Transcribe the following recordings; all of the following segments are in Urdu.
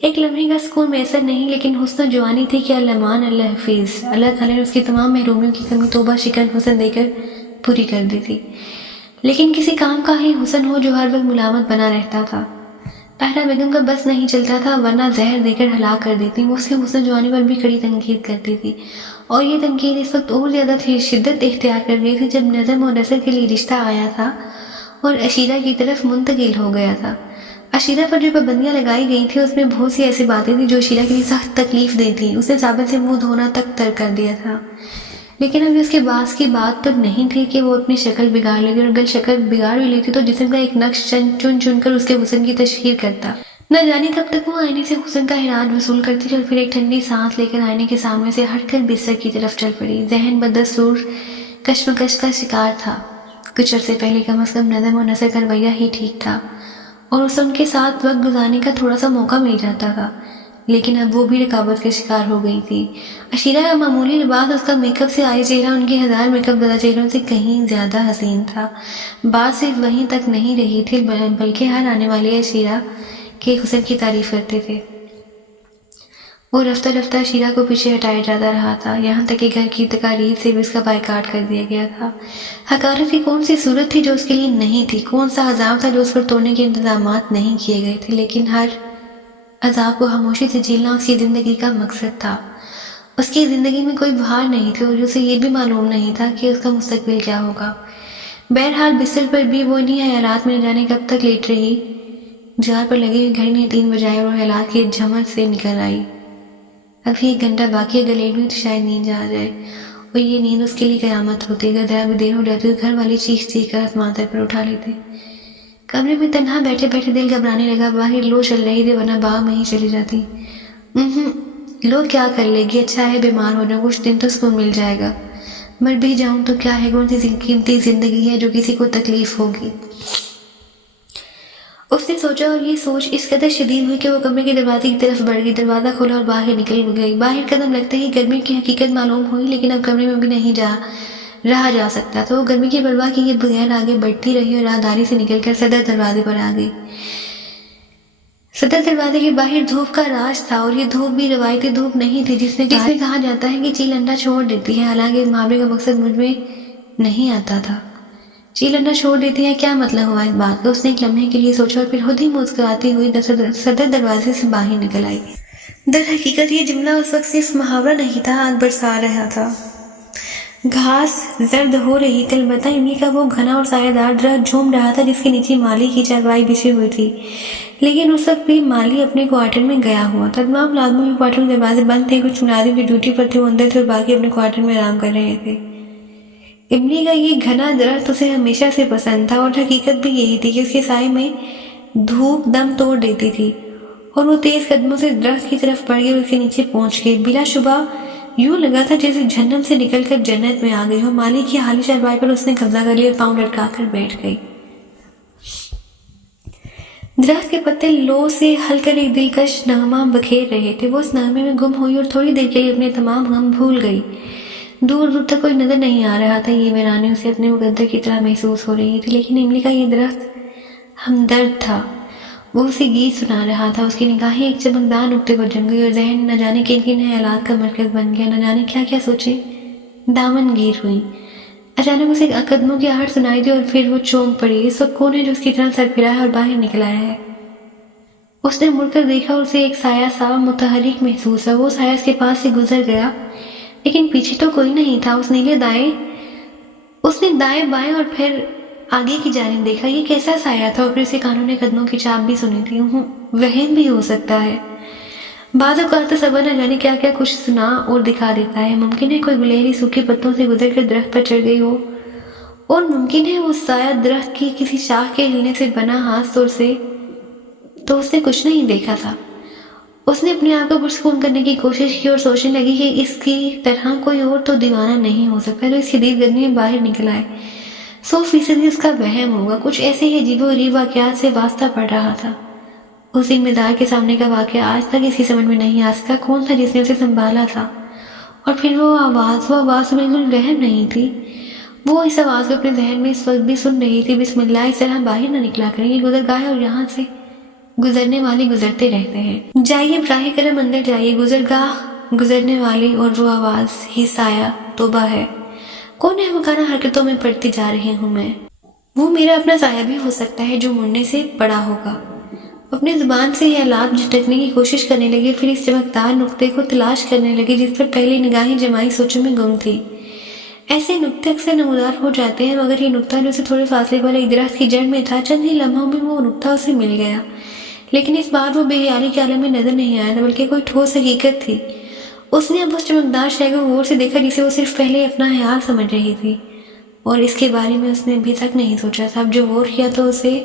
ایک لمحے کا سکون میسر نہیں، لیکن حسن جوانی تھی کہ اللہ اللہ حفیظ، اللہ تعالیٰ نے اس کی تمام محرومیوں کی کمی توبہ شکن حسن دے کر پوری کر دی تھی۔ لیکن کسی کام کا ہی حسن ہو جو ہر وقت ملامت بنا رہتا تھا۔ طاہرہ بیگم کا بس نہیں چلتا تھا، ورنہ زہر دے کر ہلاک کر دیتی۔ وہ اس کے حسن جوانی پر بھی کڑی تنقید کرتی تھی، اور یہ تنقید اس وقت اور زیادہ شدت اختیار کر گئی تھی جب نظم و نثر کے لیے رشتہ آیا تھا اور عشیرہ کی طرف منتقل ہو گیا تھا۔ عشیرہ پر جو پابندیاں لگائی گئی تھیں اس میں بہت سی ایسی باتیں تھیں جو عشیرہ کے لیے سخت تکلیف دہ تھیں۔ اس نے ثابت سے منہ دھونا تک ترک کر دیا تھا، لیکن ابھی اس کے باس کی بات تو نہیں تھی کہ وہ اپنی شکل بگاڑ لیتی، اور اگر شکل بگاڑ بھی لیتی تو جسم کا ایک نقش چن چن کر اس کے حسن کی تشہیر کرتا۔ نہ جانے کب تک وہ آئینے سے حسن کا خراج وصول کرتی تھی، اور پھر ایک ٹھنڈی سانس لے کر آئینے کے سامنے سے ہٹ کر بستر کی طرف چل پڑی۔ ذہن بدستور کشمکش کا شکار تھا۔ کچھ عرصے پہلے کم از کم نظم و نثر کا رویہ ہی ٹھیک تھا، اور اسے ان کے ساتھ وقت گزارنے کا تھوڑا سا موقع مل جاتا تھا، لیکن اب وہ بھی رکاوٹ کا شکار ہو گئی تھی۔ عشیرہ کا معمولی لباس، اس کا میک اپ سے آئے چہرہ ان کے ہزار میک اپ زدہ چہروں سے کہیں زیادہ حسین تھا۔ بات صرف وہیں تک نہیں رہی تھی، بلکہ ہر آنے والے عشیرہ کے حسن کی تعریف کرتے تھے۔ وہ رفتہ رفتہ عشیرہ کو پیچھے ہٹائے جاتا رہا تھا، یہاں تک کہ گھر کی تقاریب سے بھی اس کا بائیکاٹ کر دیا گیا تھا۔ حقارت کی کون سی صورت تھی جو اس کے لیے نہیں تھی، کون سا عذاب تھا جو اس پر توڑنے کے انتظامات نہیں کیے گئے تھے، لیکن ہر عذاب کو خاموشی سے جھیلنا اس کی زندگی کا مقصد تھا۔ اس کی زندگی میں کوئی بہار نہیں تھی، اور اسے یہ بھی معلوم نہیں تھا کہ اس کا مستقبل کیا ہوگا۔ بہرحال بستر پر بھی وہ انہی خیالات میں نہ جانے کب تک لیٹ رہی۔ جار پر لگے ہوئے گھڑی نے 3 بجائے اور خیالات کی جھمن سے نکل آئی۔ ابھی 1 گھنٹہ باقی، اگر لیٹ ہوئی تو شاید نیند آ جائے، اور یہ نیند اس کے لیے قیامت ہوتی۔ اگر ذرا بھی دیر ہو جاتی تو گھر والے چیخ چیخ کر آسمان پر اٹھا لیتے۔ کمرے میں تنہا بیٹھے بیٹھے دل گھبرانے لگا۔ باہر لو چل رہی تھی، ورنہ باغ میں ہی چلی جاتی۔ لو کیا کر لے گی، اچھا ہے بیمار ہو جاؤں، کچھ دن تو سکون مل جائے گا۔ مر بھی جاؤں تو کیا ہے، کون سی قیمتی زندگی ہے جو کسی کو تکلیف ہوگی۔ اس نے سوچا، اور یہ سوچ اس قدر شدید ہوئی کہ وہ کمرے کے دروازے کی طرف بڑھ گئی۔ دروازہ کھولا اور باہر نکل گئی۔ باہر قدم لگتے ہی گرمی کی حقیقت معلوم ہوئی، لیکن اب کمرے میں بھی نہیں رہا جا سکتا تھا۔ وہ گرمی کی پرواہ کیے بغیر آگے بڑھتی رہی اور راہداری سے نکل کر صدر دروازے پر آ گئی۔ صدر دروازے کے باہر دھوپ کا راج تھا، اور یہ دھوپ بھی روایتی دھوپ نہیں تھی جس میں کہا جاتا ہے کہ چیل انڈا چھوڑ دیتی ہے۔ حالانکہ اس محاورے کا مقصد مجھ میں نہیں آتا تھا۔ چیل انڈا چھوڑ دیتی ہے، کیا مطلب ہوا اس بات کا؟ اس نے ایک لمحے کے لیے سوچا اور پھر خود ہی مسکراتی ہوئی صدر دروازے سے باہر نکل آئی۔ در حقیقت یہ جملہ اس وقت صرف محاورہ نہیں تھا، آگ برسا رہا تھا۔ گھاس زرد ہو رہی تھی، البتہ املی کا وہ گھنا اور سایہ دار درخت جھوم رہا تھا جس کے نیچے مالی کی چارپائی بچھی ہوئی تھی، لیکن اس وقت بھی مالی اپنے کوارٹر میں گیا ہوا تھا۔ تمام ملازموں کے کوارٹر کے دروازے بند تھے، کچھ ملازم جو ڈیوٹی پر تھے وہ اندر تھے اور باقی اپنے کوارٹر میں آرام کر رہے تھے۔ املی کا یہ گھنا درخت اسے ہمیشہ سے پسند تھا، اور حقیقت بھی یہی تھی کہ اس کے سائے میں دھوپ دم توڑ دیتی تھی، اور وہ تیز قدموں سے درخت کی طرف بڑھ گئی اور اس کے نیچے پہنچ گئی۔ بلا شبہ یوں لگا تھا جیسے جہنم سے نکل کر جنت میں آ گئی ہو۔ مالی کی حالی چارپائی پر اس نے قبضہ کر لیا اور پاؤں لٹکا کر بیٹھ گئی۔ درخت کے پتے لو سے ہل کر ایک دلکش نغمہ بکھیر رہے تھے۔ وہ اس نغمے میں گم ہوئی اور تھوڑی دیر کے لیے اپنے تمام غم بھول گئی۔ دور دور تک کوئی نظر نہیں آ رہا تھا، یہ ویرانی اسے اپنے مقدر کی طرح محسوس ہو رہی تھی، لیکن املی کا یہ درخت ہمدرد تھا۔ وہ اسے گیت سنا رہا تھا۔ اس کی نگاہیں ایک چمکدار نقطے پر جم گئی اور ذہن نہ جانے کن کن خیالات کا مرکز بن گیا، نہ جانے کیا کیا سوچیں دامن گیر ہوئی۔ اچانک اسے قدموں کی آہٹ سنائی دی اور پھر وہ چونک پڑی۔ اس وقت کون ہے جو اس کی طرح سر پھرا ہے اور باہر نکل آیا ہے؟ اس نے مڑ کر دیکھا اور اسے ایک سایہ سا متحرک محسوس ہوا۔ وہ سایہ اس کے پاس سے گزر گیا، لیکن پیچھے تو کوئی نہیں تھا۔ اس نے دائیں بائیں اور پھر آگے کی جانب دیکھا۔ یہ کیسا سایہ تھا؟ اور پھر اسے کانوں نے قدموں کی چاپ بھی سنی تھی۔ وہم بھی ہو سکتا ہے، بعض اوقات تو صبر نہ جانے کیا کیا کچھ سنا اور دکھا دیتا ہے۔ ممکن ہے کوئی گلہری سوکھے پتوں سے گزر کر درخت پر چڑھ گئی ہو، اور ممکن ہے اس سایہ درخت کی کسی شاخ کے ہلنے سے بنا ہاتھ زور سے، تو اس نے کچھ نہیں دیکھا تھا۔ اس نے اپنے آپ کو پرسکون کرنے کی کوشش کی اور سوچنے لگی کہ اس کی طرح کوئی اور تو دیوانہ نہیں ہو سکتا جو اس شدید گرمی میں باہر نکل آئے۔ 100% اس کا وہم ہوگا۔ کچھ ایسے ہی عجیب و غریب واقعات سے واسطہ پڑ رہا تھا۔ اس ذمہ دار کے سامنے کا واقعہ آج تک اس کی سمجھ میں نہیں آ سکا۔ کون تھا جس نے اسے سنبھالا تھا؟ اور پھر وہ آواز بالکل وہم نہیں تھی۔ وہ اس آواز کو اپنے ذہن میں اس وقت بھی سن رہی تھی۔ بسم اللہ، اس طرح باہر نہ نکلا کریں، یہ گزرگاہ ہے اور یہاں سے گزرنے والے گزرتے رہتے ہیں۔ جائیے براہ کرم اندر جائیے، گزرگاہ گزرنے والی اور وہ آواز ہی سایہ توبہ ہے، کون ہے مکانہ حرکتوں میں پڑتی جا رہی ہوں میں؟ وہ میرا اپنا سایہ بھی ہو سکتا ہے جو مڑنے سے پڑا ہوگا۔ اپنی زبان سے یہ اعلان جھٹکنے کی کوشش کرنے لگے، پھر اس چمکدار نقطے کو تلاش کرنے لگے جس پر پہلی نگاہیں جمائی سوچوں میں گم تھی۔ ایسے نقطے اکثر نمودار ہو جاتے ہیں، مگر یہ نقطہ جو اسے تھوڑے فاصلے پر ایک درخت کی جڑ میں تھا، چند ہی لمحوں میں وہ نقطہ اسے مل گیا، لیکن اس بار وہ بے خیالی کے عالم میں نظر نہیں آیا تھا بلکہ کوئی ٹھوس حقیقت تھی۔ اس نے اب اس چمکدار شے کو غور سے دیکھا جسے وہ صرف پہلے اپنا خیال سمجھ رہی تھی، اور اس کے بارے میں اس نے ابھی تک نہیں سوچا تھا۔ اب جو غور کیا تو اسے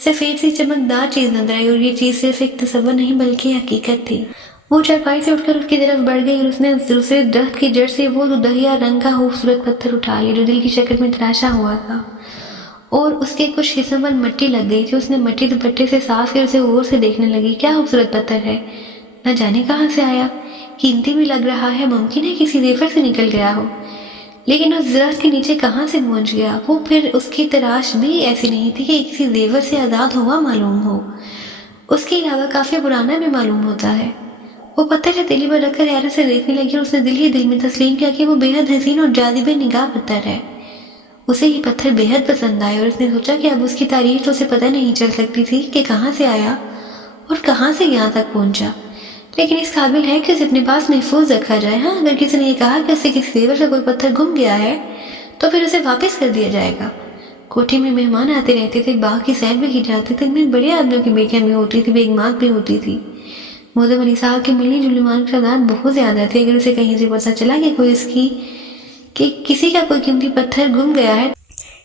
سفید سی چمکدار چیز نظر آئی، اور یہ چیز صرف ایک تصور نہیں بلکہ حقیقت تھی۔ وہ چارپائی سے اٹھ کر اس کی طرف بڑھ گئی اور اس نے دوسرے درخت کی جڑ سے وہ دودھیا رنگ کا خوبصورت پتھر اٹھا لیا جو دل کی شکل میں تراشا ہوا تھا، اور اس کے کچھ حصوں پر مٹی لگ گئی تھی۔ اس نے مٹی دوپٹے سے صاف کر اسے غور سے دیکھنے لگی۔ کیا خوبصورت پتھر ہے، نہ جانے کہاں سے آیا، قیمتی بھی لگ رہا ہے، ممکن ہے کسی زیور سے نکل گیا ہو، لیکن اس درخت کے نیچے کہاں سے پہنچ گیا؟ وہ پھر اس کی تلاش بھی ایسی نہیں تھی کہ کسی زیور سے آزاد ہوا معلوم ہو، اس کے علاوہ کافی پرانا بھی معلوم ہوتا ہے۔ وہ پتھر ہتھیلی پر رکھ کر حیرت سے دیکھنے لگی، اور اس نے دل ہی دل میں تسلیم کیا کہ وہ بے حد حسین اور جاذب نگاہ پتھر ہے۔ اسے یہ پتھر بے حد پسند آیا، اور اس نے سوچا کہ اب اس کی تاریخ تو اسے پتہ نہیں چل سکتی تھی کہ کہاں سے آیا اور کہاں سے یہاں تک پہنچا، لیکن اس قابل ہے کہ اسے اپنے پاس محفوظ رکھا جائے۔ ہاں، اگر کسی نے یہ کہا کہ اسے کسی زیور سے کوئی پتھر گم گیا ہے تو پھر اسے واپس کر دیا جائے گا۔ کوٹھی میں مہمان آتے رہتے تھے، باغ کی سیر بھی کی جاتی تھی، ان میں بڑے آدمیوں کی بیٹیاں بھی ہوتی تھی، بیگمات بھی ہوتی تھی۔ موزم علی صاحب کے ملنے جلنے والوں کی تعداد بہت زیادہ تھی۔ اگر اسے کہیں سے پتہ چلا کہ کسی کا کوئی قیمتی پتھر گم گیا ہے،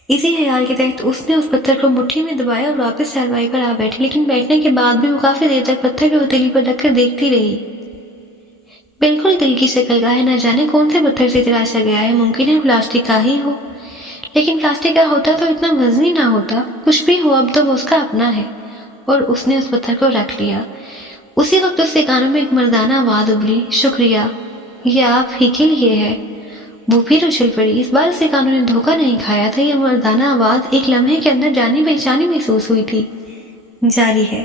اسی خیال کے تحت اس نے اس پتھر کو مٹھی میں دبایا اور واپس چارپائی پر آ بیٹھی، لیکن بیٹھنے کے بعد بھی وہ کافی دیر تک پتھر کو ہتھیلی پر رکھ کر دیکھتی رہی۔ بالکل دل کی شکل کا ہے، نہ جانے کون سے پتھر سے تراشا گیا ہے، ممکن ہے پلاسٹک کا ہی ہو، لیکن پلاسٹک کا ہوتا تو اتنا وزنی نہ ہوتا۔ کچھ بھی ہو، اب تو وہ اس کا اپنا ہے، اور اس نے اس پتھر کو رکھ لیا۔ اسی وقت اس کے کانوں میں ایک مردانہ آواز ابھری، شکریہ، یہ آپ ہی کے لیے ہے۔ وہ پھر اچھل پڑی۔ اس بار اس کے کانوں نے دھوکہ نہیں کھایا تھا، یہ مردانہ آواز ایک لمحے کے اندر جانی پہچانی محسوس ہوئی تھی۔ جاری ہے۔